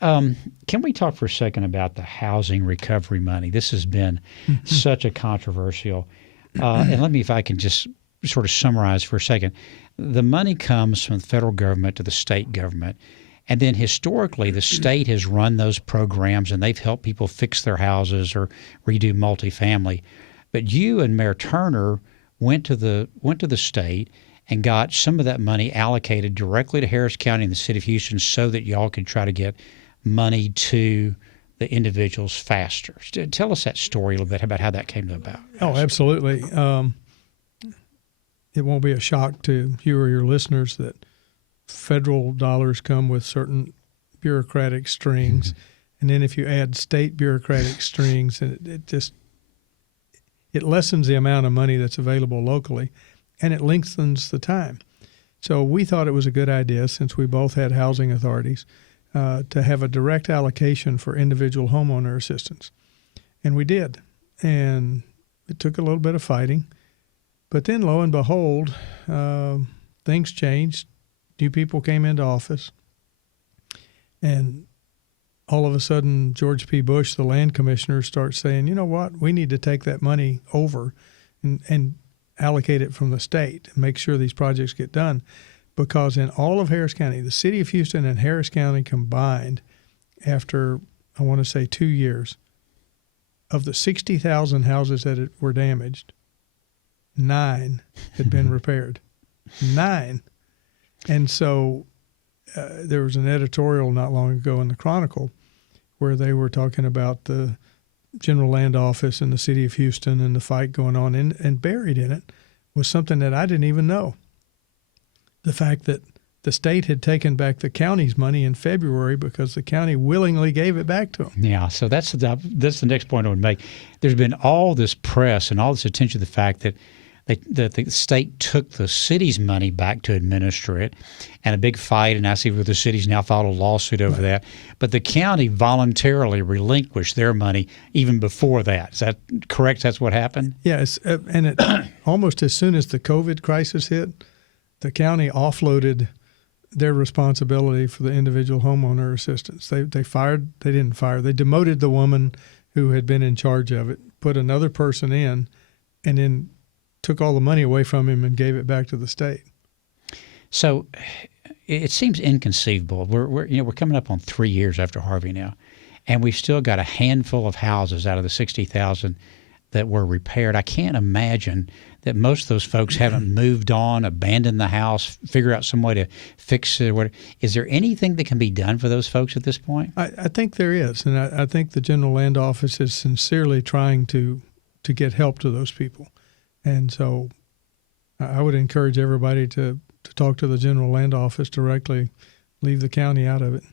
Can we talk for a second about the housing recovery money? This has been such a controversial. And let me, if I can just sort of summarize for a second. The money comes from the federal government to the state government. And then historically, the state has run those programs and they've helped people fix their houses or redo multifamily. But you and Mayor Turner went to the state and got some of that money allocated directly to Harris County and the city of Houston so that y'all could try to get money to the individuals faster. Tell us that story a little bit about how that came about. Oh, absolutely. It won't be a shock to you or your listeners that federal dollars come with certain bureaucratic strings. And then if you add state bureaucratic strings, it lessens the amount of money that's available locally, and it lengthens the time. So we thought it was a good idea, since we both had housing authorities, to have a direct allocation for individual homeowner assistance. And we did. And it took a little bit of fighting. But then, lo and behold, things changed. New people came into office. And all of a sudden, George P. Bush, the land commissioner, starts saying, you know what, we need to take that money over and allocate it from the state and make sure these projects get done. Because in all of Harris County, the city of Houston and Harris County combined, after, I want to say 2 years, of the 60,000 houses that were damaged, 9 had been repaired. 9. And so there was an editorial not long ago in the Chronicle where they were talking about the General Land Office in the city of Houston and the fight going on. And buried in it was something that I didn't even know. The fact that the state had taken back the county's money in February because the county willingly gave it back to them. Yeah, so that's the next point I would make. There's been all this press and all this attention to the fact that the state took the city's money back to administer it, and a big fight, and I see where the city's now filed a lawsuit over that. But the county voluntarily relinquished their money even before that. Is that correct? That's what happened? Yes, and it almost as soon as the COVID crisis hit, the county offloaded their responsibility for the individual homeowner assistance. They demoted the woman who had been in charge of it, put another person in, and then took all the money away from him and gave it back to the state. So it seems inconceivable. We're coming up on 3 years after Harvey now, and we've still got a handful of houses out of the 60,000 that were repaired. I can't imagine that most of those folks haven't moved on, abandoned the house, figure out some way to fix it. Is there anything that can be done for those folks at this point? I think there is, and I think the General Land Office is sincerely trying to get help to those people. And so I would encourage everybody to talk to the General Land Office directly, leave the county out of it.